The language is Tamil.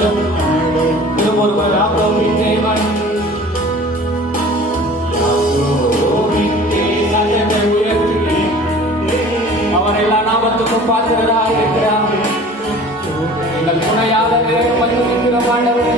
நாளும் ஒருவர் யாக்கோபின் தேவன். உயர்த்தி அவர் எல்லா நாமத்துக்கும் பாத்திரராக இருக்கிறார். எங்கள் துணையாக வந்து நிற்கிற ஆண்டவரே,